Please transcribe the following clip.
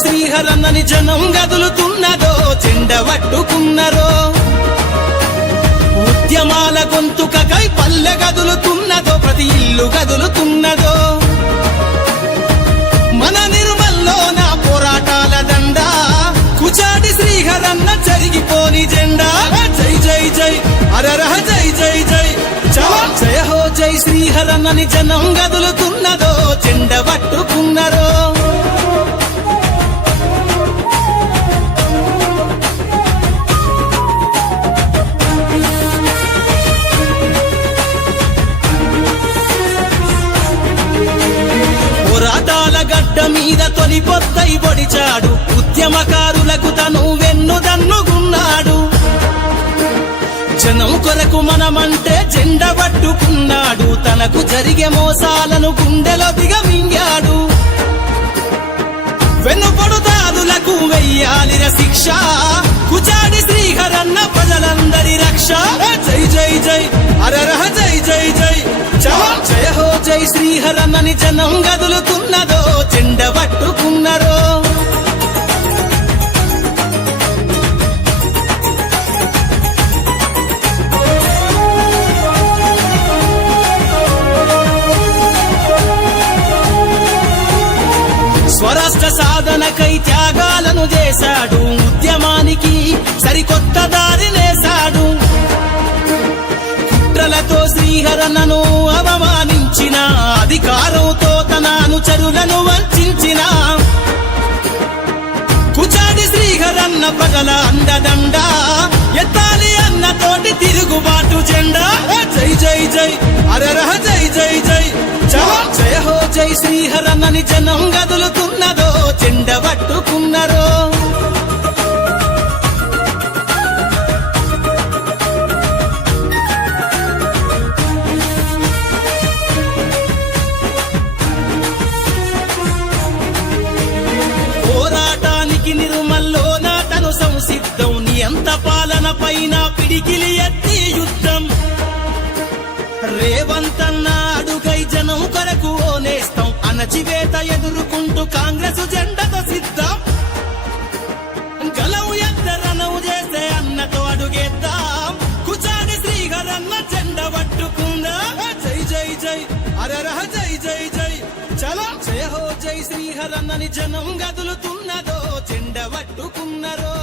శ్రీహరన్నని జనం గదులుతున్నదో చెండ పట్టుకున్నరో ఉద్యమాల గొంతుకకై పల్లె గదులుతున్నదో ప్రతి ఇల్లు గదులుతున్నదో మన నిర్మల్లో నా పోరాటాల దండ కుచాటి శ్రీహరన్న జరిగిపోని జెండా జై జై జై అరరహ జై జై జై జయ హో జై శ్రీహరన్నని జనం గదులుతున్నదో చెండ పట్టుకున్నరో పోరాటాల గడ్డ మీద తొలి పొద్దై పొడిచాడు ఉద్యమకారులకు తను వెన్నుదన్నుకున్నాడు జనం కొరకు మనమంటే జెండ పట్టుకున్నాడు తనకు జరిగే మోసాలను గుండెలో దిగమింగాడు వెన్నుపొడుదారులకు వెయ్యాలిర శిక్ష కుచాడి శ్రీహరన్న ప్రజలందరి రక్ష జై జై జై అరరహ జై జై జై జయ హో జై శ్రీహరన్నని జనం గదులుతున్నదో జెండ పట్టుకున్నరో స్వరాష్ట్ర సాధనకై త్యాగాలను చేశాడు ఉద్యమానికి సరికొత్త దారినేశాడు కుట్రలతో శ్రీహరన్నను అవమానించిన అధికారంతో తన అనుచరులను వంచిన కుచాడి శ్రీహరన్న ప్రజల అండదండ ఎత్తాలి అన్నతోటి తిరుగుబాటు జెండా జై జై జై అరరహ జై జై జై జయ హో జై శ్రీహరన్నని జనం గదులుతున్నదో జెండ పట్టుకున్నరో పోరాటానికి నిర్మల్లో నాటను సంసిద్ధం నియంత పాలన పైన పిడికిలి ఎత్తి యుద్ధం రేవంతన్న అడుగై జనం కొరకు ఓనేస్తాం అణచివేత ఎదుర్కొంటూ కాంగ్రెస్ జెండతో సిద్ధం గలవు ఎద్దరనం చేసే అన్నతో అడుగేద్దాం కుచాడి శ్రీహరన్న జెండ పట్టుకుందా జై జై జై అరరహ జై జై జై జయ హో జై శ్రీహరన్నని జనం గదులుతున్నదో జెండ పట్టుకున్నరో